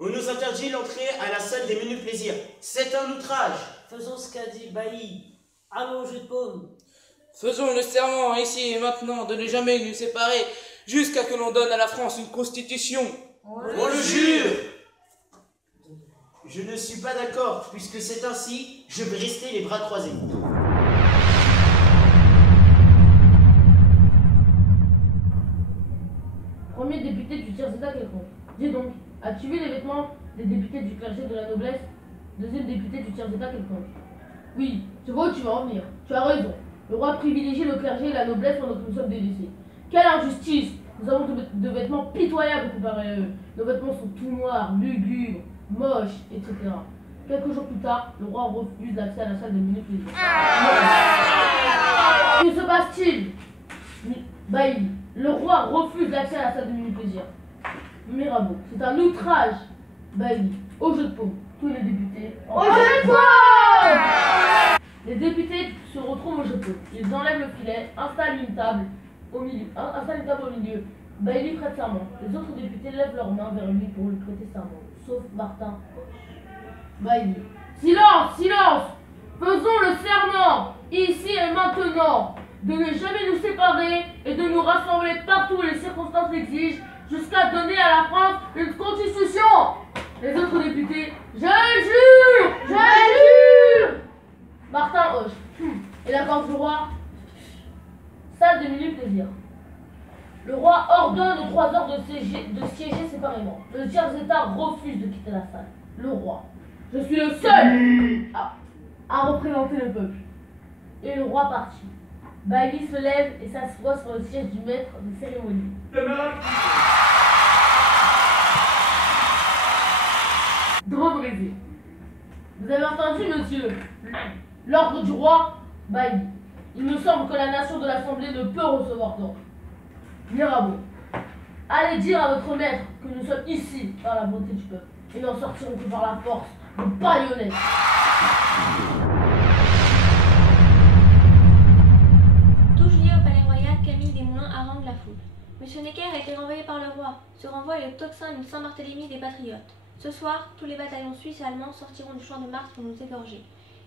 On nous interdit l'entrée à la salle des menus plaisirs. C'est un outrage. Faisons ce qu'a dit Bailly. Allons au jeu de paume. Faisons le serment, ici et maintenant, de ne jamais nous séparer, jusqu'à que l'on donne à la France une constitution. On le jure. Je ne suis pas d'accord, puisque c'est ainsi, je vais rester les bras croisés. Premier député du tiers-état quelconque. Dis donc, as-tu vu les vêtements des députés du clergé de la noblesse? Deuxième député du tiers-état quelconque. Oui, je vois où tu vas en venir. Tu as raison. Le roi privilégie le clergé et la noblesse pendant que nous sommes délaissés. Quelle injustice! Nous avons de vêtements pitoyables comparés à eux. Nos vêtements sont tout noirs, lugubres, moches, etc. Quelques jours plus tard, le roi refuse l'accès à la salle de menus plaisirs. Que se passe-t-il? Bailly, le roi refuse l'accès à la salle de menus plaisirs. Mirabeau, c'est un outrage. Bailly, au jeu de paume, tous les députés. Au jeu de paume! Les députés se retrouvent au jeu de paume. Ils enlèvent le filet, installent une table au milieu. Bailly prête serment. Les autres députés lèvent leurs mains vers lui pour lui prêter serment, sauf Martin. Bailly. Silence, silence! Faisons le serment, ici et maintenant, de ne jamais nous séparer et de nous rassembler partout où les circonstances l'exigent, jusqu'à donner à la France une constitution. Les autres députés, je jure, je jure. Martin hoche. Et la gorge du roi. Salle de menus plaisir. Le roi ordonne aux 3 heures de siéger séparément. Le tiers-état refuse de quitter la salle. Le roi. Je suis le seul à représenter le peuple. Et le roi partit. Bailly se lève et s'assoit sur le siège du maître de cérémonie. Drobrézé. Vous avez entendu, monsieur? L'ordre du roi? Bailly. Il me semble que la nation de l'Assemblée ne peut recevoir d'ordre. Mirabeau. Allez dire à votre maître que nous sommes ici par la volonté du peuple et n'en sortirons que par la force de baïonnettes. 12 juillet au palais royal, Camille Desmoulins harangue la foule. Monsieur Necker a été renvoyé par le roi. Ce renvoi est le tocsin d'une Saint-Barthélemy des patriotes. Ce soir, tous les bataillons suisses et allemands sortiront du champ de Mars pour nous égorger.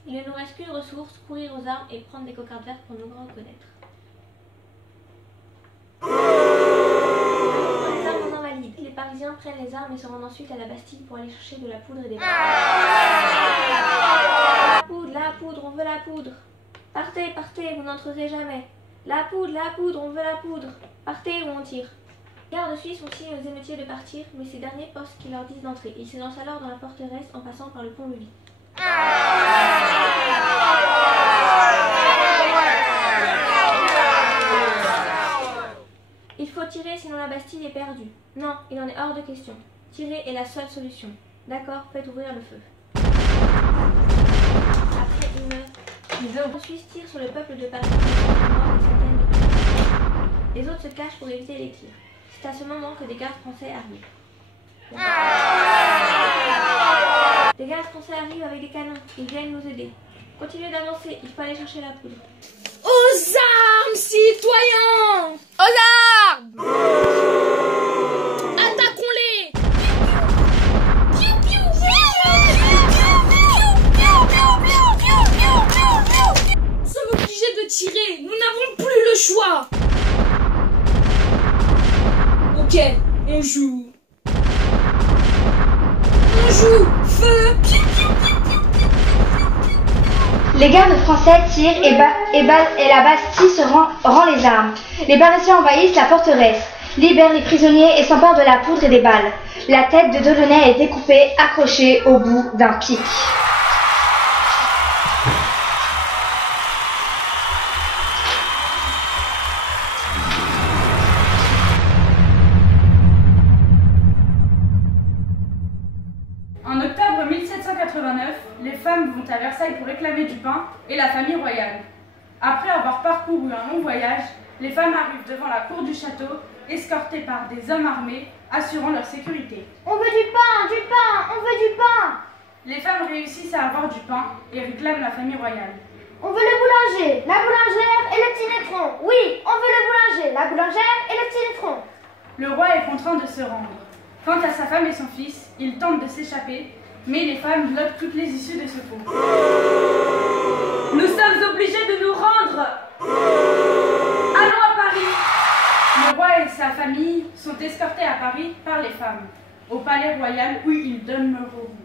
Il ne nous reste qu'une ressource, courir aux armes et prendre des cocardes vertes pour nous reconnaître. Les armes aux invalides. Les Parisiens prennent les armes et se rendent ensuite à la Bastille pour aller chercher de la poudre et des balles. La poudre, on veut la poudre. Partez, partez, vous n'entrerez jamais. La poudre, on veut la poudre. Partez ou on tire. Les gardes suisses font signe aux émeutiers de partir, mais ces derniers pensent qu'ils leur disent d'entrer. Ils s'élancent alors dans la forteresse en passant par le pont-levis. Il faut tirer sinon la Bastille est perdue. Non, il en est hors de question. Tirer est la seule solution. D'accord, faites ouvrir le feu. Après une heure, les hommes suisses tirent sur le peuple de Paris. Les autres se cachent pour éviter les tirs. C'est à ce moment que des gardes français arrivent. Les gardes français arrivent avec des canons. Ils viennent nous aider. Continuez d'avancer, il faut aller chercher la poudre. Aux armes, citoyens! Aux armes! Attaquons-les! Nous sommes obligés de tirer, nous n'avons plus le choix! Ok, on joue. On joue! Feu! Les gardes français tirent et la Bastille se rend les armes. Les Parisiens envahissent la forteresse, libèrent les prisonniers et s'emparent de la poudre et des balles. La tête de Delaunay est découpée, accrochée au bout d'un pic. En octobre 1789, les femmes vont à Versailles pour réclamer du pain et la famille royale. Après avoir parcouru un long voyage, les femmes arrivent devant la cour du château, escortées par des hommes armés, assurant leur sécurité. On veut du pain, on veut du pain! Les femmes réussissent à avoir du pain et réclament la famille royale. On veut le boulanger, la boulangère et le petit nétron. Oui, on veut le boulanger, la boulangère et le petit nétron. Le roi est contraint de se rendre. Quant à sa femme et son fils, Ils tentent de s'échapper, mais les femmes bloquent toutes les issues de secours. Nous sommes obligés de nous rendre. Allons à Paris. Le roi et sa famille sont escortés à Paris par les femmes, au palais royal où ils demeureront.